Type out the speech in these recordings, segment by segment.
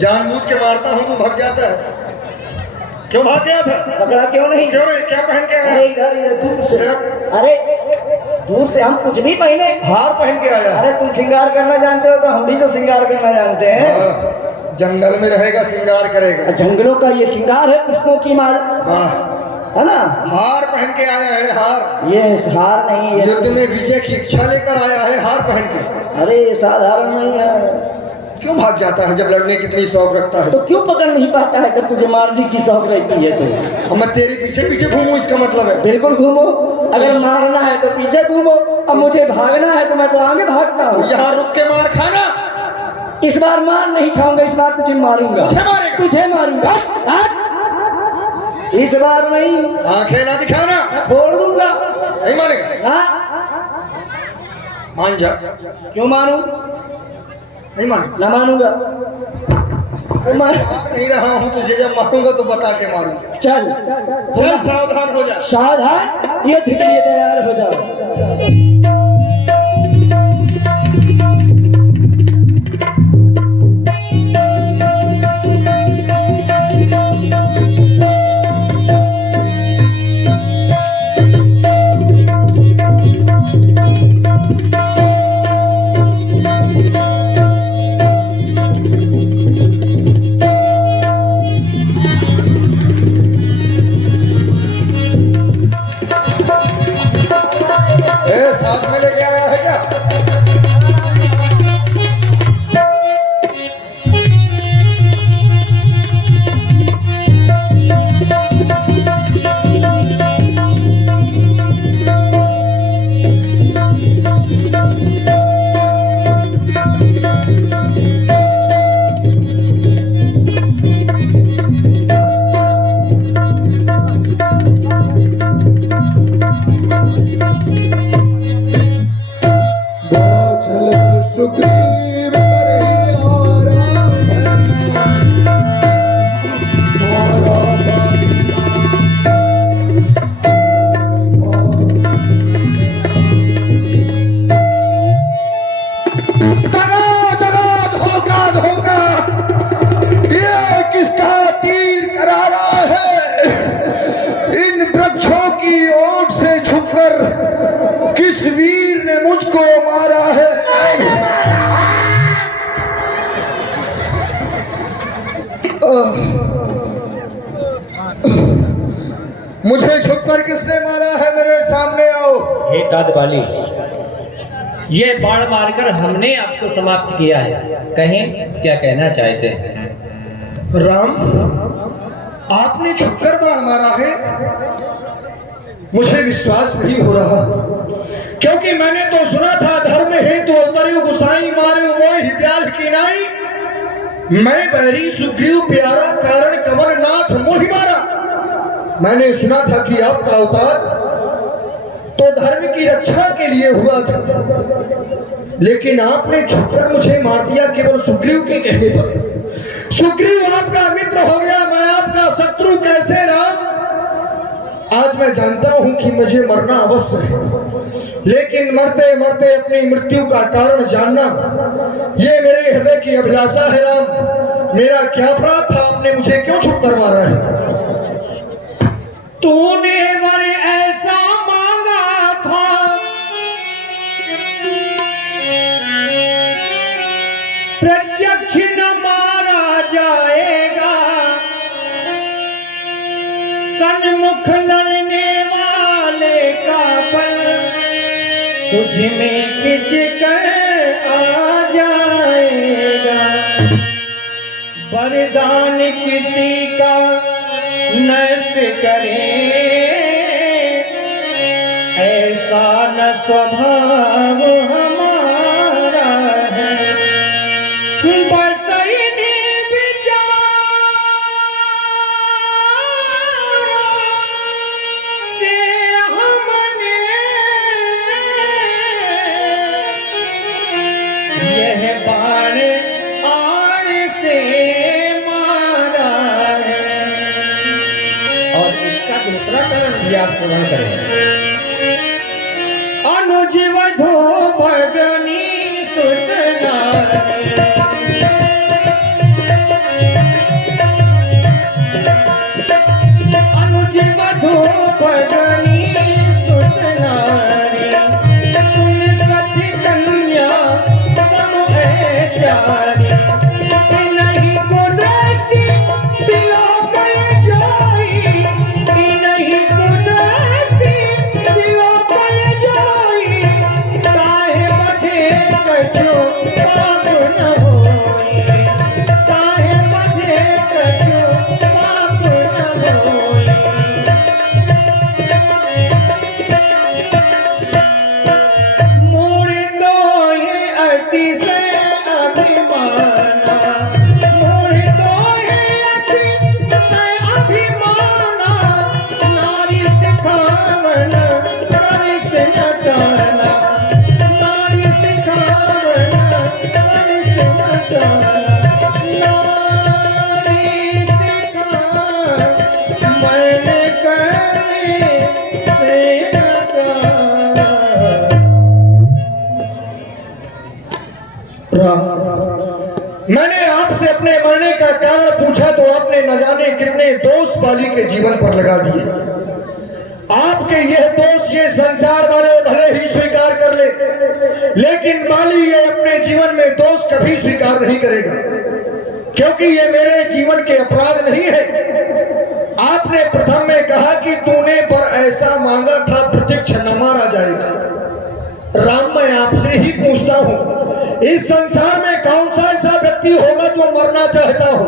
जानबूझ के मारता हूँ तो भाग जाता है। क्यों भाग गया था? पकड़ा क्यों नहीं? क्यों रे? क्या पहन के आया? अरे इधर दूर से। अरे दूर से हम कुछ भी पहने, हार पहन के आया। अरे तुम श्रृंगार करना जानते हो तो हम भी तो श्रृंगार करना जानते हैं। जंगल में रहेगा श्रृंगार करेगा। जंगलों का ये श्रृंगार है पुष्पों की माल, है ना? हार पहन के आया है। हार, ये हार नहीं, ये युद्ध में विजय की इच्छा लेकर आया है हार पहन के। अरे ये साधारण नहीं है। क्यों भाग जाता है जब लड़ने की इतनी शौक रखता है? तो क्यों पकड़ नहीं पाता है जब तुझे मारने की शौक रहती है तो? अब मैं तेरे पीछे पीछे घूमूं इसका मतलब है? बिल्कुल घूमो, अगर मारना है तो पीछे घूमो, अब मुझे भागना है तो मैं तो आगे भागता हूँ। यहाँ रुक के मार खाना। इस बार मार नहीं खाऊंगा, इस बार तुझे मारूंगा। मुझे मारेगा? तुझे मारूंगा। इस बार नहीं। आंखें ना दिखाना, छोड़ दूंगा। नहीं मारेगा? हाँ मान जा। क्यों मानू? नहीं मानेगा? ना मानूंगा। मार नहीं रहा हूँ तुझे, जब मारूंगा तो बता के मारूंगा। चल चल सावधान हो जा। सावधान, ये धिकलिए तैयार हो जाओ। साथ में लेके आया है क्या? सुग्रीव करे धोखा धोखा, ये किसका तीर करा रहा है? इन वृक्षों की ओट से छुपकर किस वीर ने मुझको मारा है? मुझे छुपकर किसने मारा है? मेरे सामने आओ। हे दादबाली, ये बाण मारकर हमने आपको समाप्त किया है। कहें क्या कहना चाहते हैं? राम, आपने छुपकर बाण मारा है? मुझे विश्वास नहीं हो रहा, क्योंकि मैंने तो सुना था धर्म हेतु अवतरियो गुसाई मारे मोहि ब्याल की नाई। मैं बैरी सुग्रीव प्यारा कारण कमर नाथ मोहि मारा। मैंने सुना था कि आपका अवतार तो धर्म की रक्षा के लिए हुआ था, लेकिन आपने छुपकर मुझे मार दिया केवल सुग्रीव के कहने पर। सुग्रीव आपका मित्र हो गया, मैं आपका शत्रु कैसे? राम, आज मैं जानता हूं कि मुझे मरना अवश्य है, लेकिन मरते मरते अपनी मृत्यु का कारण जानना ये मेरे हृदय की अभिलाषा है। राम, मेरा क्या अपराध था? आपने मुझे क्यों छुप कर मारा है? तूने वर ऐसा मांगा था, प्रत्यक्ष न मारा जाएगा, सन्मुख लड़ने वाले का बल तुझ में खिंच कर आ जाएगा। वरदान किसी का नष्ट करे, ऐसा न स्वभाव हमारा है। बस इन्हीं विचारों से हमने यह बाण आड़ से मारा है। और इसका दूसरा कारण भी आप श्रवण करें। अनुजीव धो भगनी सुतना आपसे अपने मरने का कारण पूछा तो आपने न जाने कितने दोष बाली के जीवन पर लगा दिए। आपके यह दोष ये संसार वाले भले ही स्वीकार कर ले, लेकिन बाली ये अपने जीवन में दोष कभी स्वीकार नहीं करेगा, क्योंकि ये मेरे जीवन के अपराध नहीं है। आपने प्रथम में कहा कि तूने पर ऐसा मांगा था प्रत्यक्ष न मारा जाएगा। राम, मैं आपसे ही पूछता हूं, इस संसार में कौन सा ऐसा व्यक्ति होगा जो मरना चाहता हो?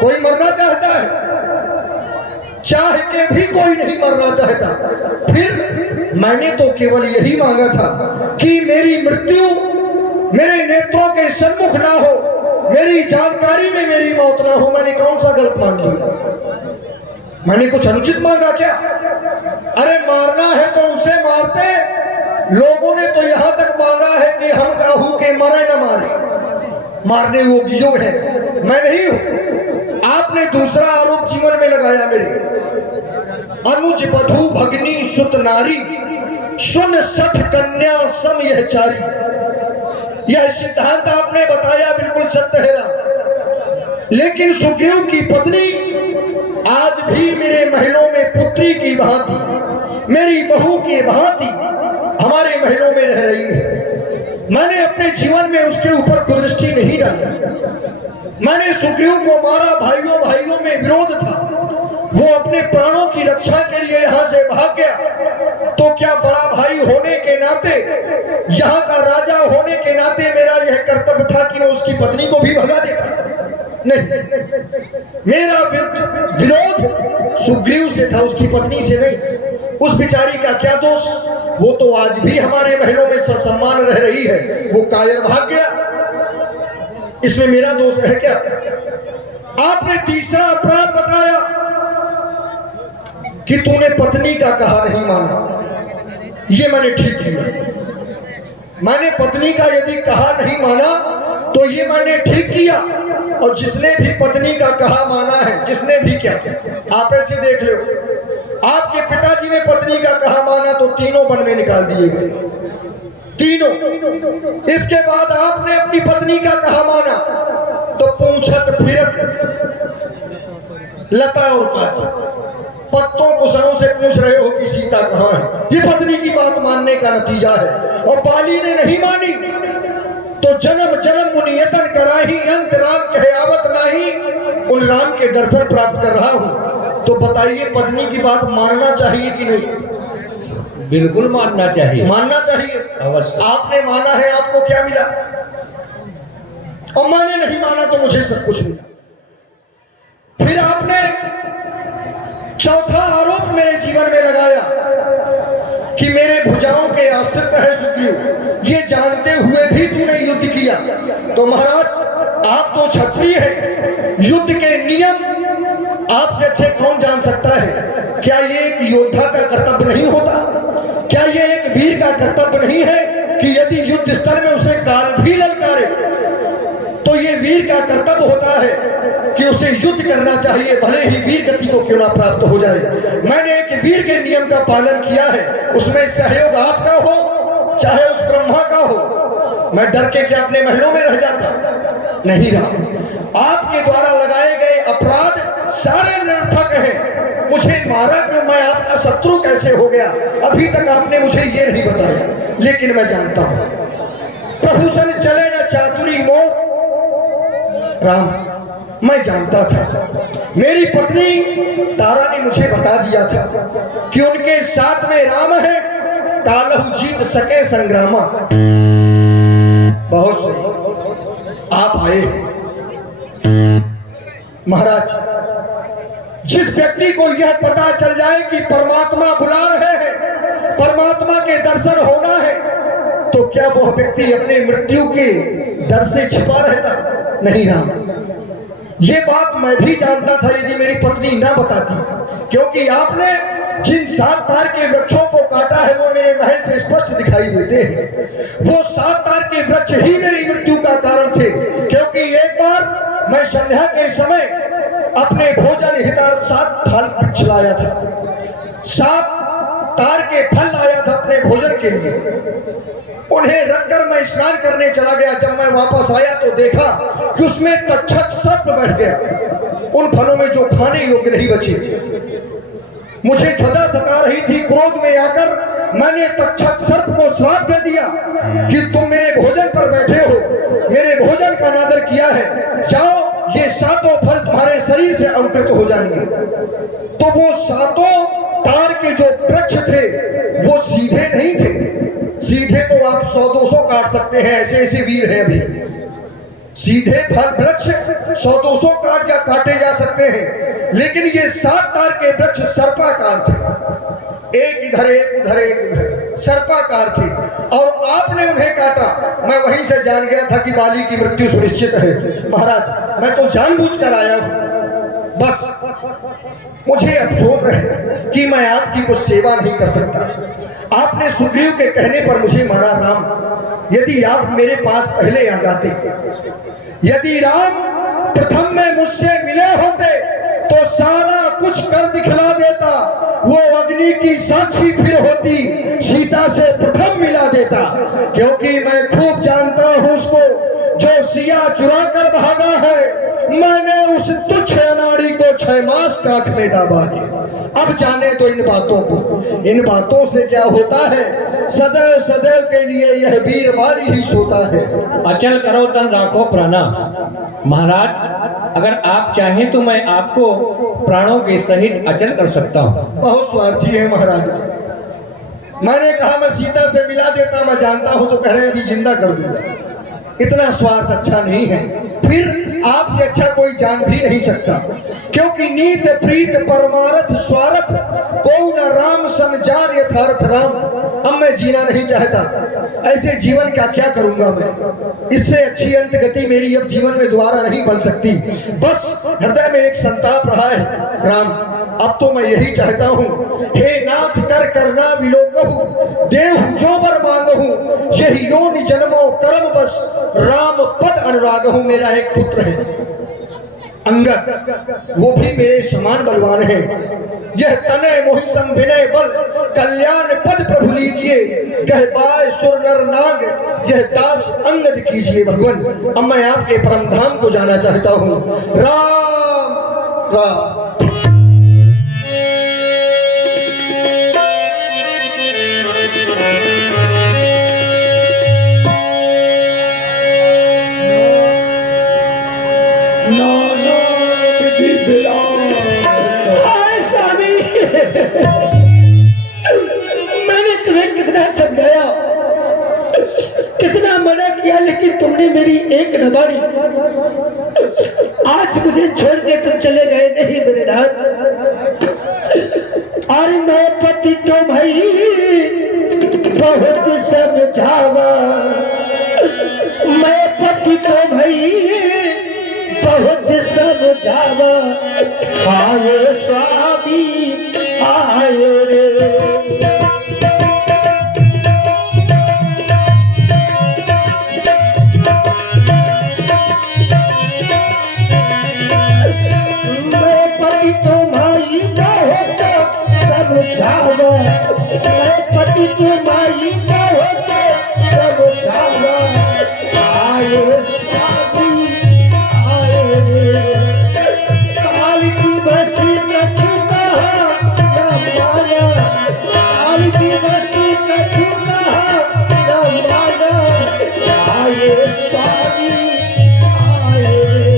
कोई मरना चाहता है? चाह के भी कोई नहीं मरना चाहता। फिर मैंने तो केवल यही मांगा था कि मेरी मृत्यु मेरे नेत्रों के सन्मुख ना हो, मेरी जानकारी में मेरी मौत ना हो। मैंने कौन सा गलत मांग लिया? मैंने कुछ अनुचित मांगा क्या? अरे मारना है तो उसे मारते। लोगों ने तो यहां तक मांगा है कि हम काहू के मरे न मारे, मारने वो योग है, मैं नहीं हूं। आपने दूसरा आरोप जीवन में लगाया मेरे, अनुज बधू भगनी सुत नारी सुन सठ कन्या सम यह चारी। यह सिद्धांत आपने बताया, बिल्कुल सत्य है राम। लेकिन सुग्रीव की पत्नी आज भी मेरे महलों में पुत्री की भांति, मेरी बहू की भांति हमारे महलों में रह रही है। मैंने अपने जीवन में उसके ऊपर कुदृष्टि नहीं डाली। मैंने सुग्रीव को मारा, भाइयों भाइयों में विरोध था। वो अपने प्राणों की रक्षा के लिए यहां से भाग गया, तो क्या बड़ा भाई होने के नाते, यहाँ का राजा होने के नाते मेरा यह कर्तव्य था कि मैं उसकी पत्नी को भी भगा देता? नहीं, मेरा विरोध सुग्रीव से था, उसकी पत्नी से नहीं। उस बिचारी का क्या दोष? वो तो आज भी हमारे महलों में ससम्मान रह रही है। वो कायर भाग गया, इसमें मेरा दोष है क्या? आपने तीसरा अपराध बताया कि तूने पत्नी का कहा नहीं माना। ये मैंने ठीक किया। मैंने पत्नी का यदि कहा नहीं माना तो ये मैंने ठीक किया। और जिसने भी पत्नी का कहा माना है, जिसने भी क्या, आप ऐसे देख लो, आपके पिताजी ने पत्नी का कहा माना तो तीनों वन में निकाल दिए गए, तीनों। इसके बाद आपने अपनी पत्नी का कहा माना तो पूछत फिरत लता और पाती, पत्तों कुसरों से पूछ रहे हो कि सीता कहाँ है। ये पत्नी की बात मानने का नतीजा है। और बाली ने नहीं मानी तो जन्म जन्म मुनियतन कराही, अंत राम कहे आवत नाही। उन राम के दर्शन प्राप्त कर रहा हूं। तो बताइए, पत्नी की बात मानना चाहिए कि नहीं? बिल्कुल मानना चाहिए, मानना चाहिए अवश्य। आपने माना है, आपको क्या मिला? और मैंने नहीं माना तो मुझे सब कुछ मिला। फिर आपने चौथा आरोप मेरे जीवन में लगाया कि मेरे भुजाओं के आश्रित है सुग्रीव। ये जानते हुए भी तूने युद्ध किया। तो महाराज, आप तो क्षत्रिय हैं, युद्ध के नियम आपसे अच्छे कौन जान सकता है? क्या ये एक योद्धा का कर्तव्य नहीं होता? क्या ये एक वीर का कर्तव्य नहीं है कि यदि युद्ध स्थल में उसे काल भी ललकारे तो ये वीर का कर्तव्य होता है कि उसे युद्ध करना चाहिए, भले ही वीर गति को क्यों ना प्राप्त हो जाए। मैंने एक वीर के नियम का पालन किया है, उसमें सहयोग आपका हो चाहे उस ब्रह्मा का हो। मैं डर के क्या अपने महलों में रह जाता? नहीं राम, आपके द्वारा लगाए गए अपराध सारे निरर्थक हैं। मुझे मारा क्यों? मैं आपका शत्रु कैसे हो गया? अभी तक आपने मुझे ये नहीं बताया, लेकिन मैं जानता हूं। प्रभु सन चले न चातुरी मोर। राम, मैं जानता था, मेरी पत्नी तारा ने मुझे बता दिया था कि उनके साथ में राम है, कालहु जीत सके संग्रामा। बहुत सही, आप आए हैं। महाराज, जिस व्यक्ति को यह पता चल जाए कि परमात्मा बुला रहे हैं, परमात्मा के दर्शन होना है, तो क्या वह व्यक्ति अपने मृत्यु के डर से छिपा रहता? नहीं राम, ये बात मैं भी जानता था यदि मेरी पत्नी ना बताती, क्योंकि आपने जिन 7 तार के वृक्षों को काटा है वो मेरे महल से स्पष्ट दिखाई देते हैं। वो 7 तार के वृक्ष ही मेरी मृत्यु का कारण थे, क्योंकि एक बार मैं संध्या के समय अपने भोजन हितार्थ 7 फल वृक्ष लाया था। 7 तार के फल लाया था अपने भोजन के लिए। उन्हें रखकर मैं स्नान करने चला गया। जब मैं वापस आया तो देखा कि उसमें तक्षक सर्प बैठ गया। उन फलों में जो खाने योग्य नहीं बचे। मुझे क्षुधा सता रही थी। क्रोध में आकर मैंने तक्षक सर्प को श्राप दे दिया कि तुम मेरे भोजन पर बैठे हो, मेरे भोजन का अनादर किया है, जाओ ये सातों फल तुम्हारे शरीर से अंकुरित हो जाएंगे। तो वो सातों तार के जो वृक्ष थे वो सीधे नहीं थे। सीधे तो आप 100-200 काट सकते हैं, ऐसे ऐसे वीर हैं अभी। सीधे फल वृक्ष 100-200 काटे जा सकते हैं, लेकिन ये 7 तार के वृक्ष सर्पाकार थे। एक इधर एक उधर एक उधर सर्पाकार थे और आपने उन्हें काटा। मैं वहीं से जान गया था कि बाली की मृत्यु सुनिश्चित है। महाराज, मैं तो जानबूझकर आया हूं। बस मुझे अफसोस है कि मैं आपकी कुछ सेवा नहीं कर सकता। आपने सुग्रीव के कहने पर मुझे मारा। राम, यदि आप मेरे पास पहले आ जाते, यदि राम प्रथम में मुझसे मिले होते तो सारा कुछ कर दिखला देता। वो अग्नि की साक्षी फिर होती, सीता से प्रथम मिला देता। क्योंकि मैं खूब जानता हूं उसको जो सिया चुरा कर भागा है। मैंने उस तुच्छ अनाड़ी को 6 मास काख में दाबा है। अब जाने तो इन बातों को। इन बातों से क्या होता है, सदैव सदैव के लिए यह वीर वाली ही सोता है। अचल करो तन राखो प्राणा। महाराज, अगर आप चाहें तो मैं आपको प्राणों के सहित अचल कर सकता हूँ। बहुत स्वार्थी है महाराजा। मैंने कहा मैं सीता से मिला देता, मैं जानता हूं, तो कह रहे अभी जिंदा कर दूंगा। इतना स्वार्थ अच्छा नहीं है। फिर आपसे अच्छा कोई जान भी नहीं सकता। क्योंकि नीत प्रीत परमारथ स्वार्थ को न राम सन जान यथार्थ राम। अब मैं जीना नहीं चाहता। ऐसे जीवन का क्या करूंगा मैं। इससे अच्छी अंत गति मेरी अब जीवन में दोबारा नहीं बन सकती। बस हृदय में एक संताप रहा है। राम, अब तो मैं यही चाहता हूँ, हे नाथ कर करना विलोकहु, देव जो बर मांगहु, यही योनि जन्मो कर्म बस, राम पद अनुरागहु। मेरा एक पुत्र है अंगद, वो भी मेरे समान बलवान है। यह तने मोहि सम विनय बल, कल्याण पद प्रभु लीजिए, कह पाए सुर नर नाग, यह दास अंगद कीजिए। भगवान, अब मैं आपके परम धाम को जाना चाहता हूँ। राम राम। मैंने तुम्हें कितना समझाया, कितना मना किया, लेकिन तुमने मेरी एक न मानी। आज मुझे छोड़ के तुम चले गए नहीं मेरे नाथ। अरे मैं पति तो भाई बहुत समझावा, मैं पति तो भाई बहुत समझावा। आए स्वामी आए रे, मैं पति तुम्हारी बहुत समझावा, मैं पति तुम्हारी बहुत समझावा। आए स्वामी आए रे, काल की बसी कछु कहा न माया, काल की बसी कछु कहा न माया। आए स्वामी आए रे,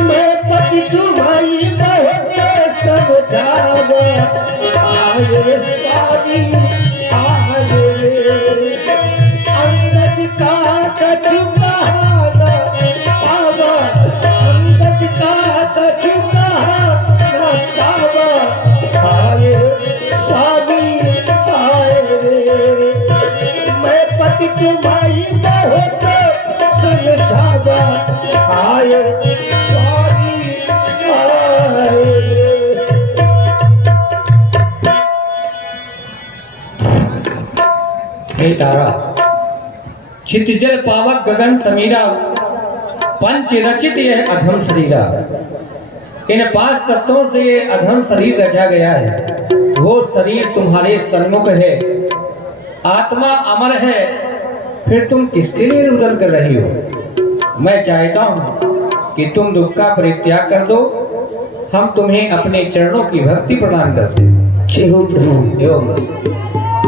मैं पति तुम्हारी बहुत समझावा। आए स्वामी आए रे, अंगद का कछु कहा न पावा, अंगद का कछु कहा न पावा। आए स्वामी आए रे, मैं पति तुम्हारी बहुत समझावा। आए स्वामी आए रे। हे तारा, क्षितिजल पावक गगन समीरा, पंच रचित यह अधम शरीरा। इन 5 तत्वों से ये अधम शरीर रचा गया है। वो शरीर तुम्हारे सन्मुख है, आत्मा अमर है, फिर तुम किसके लिए रुदन कर रही हो? मैं चाहता हूं कि तुम दुख का परित्याग कर दो। हम तुम्हें अपने चरणों की भक्ति प्रदान करते हैं। जय हो प्रभु। एवं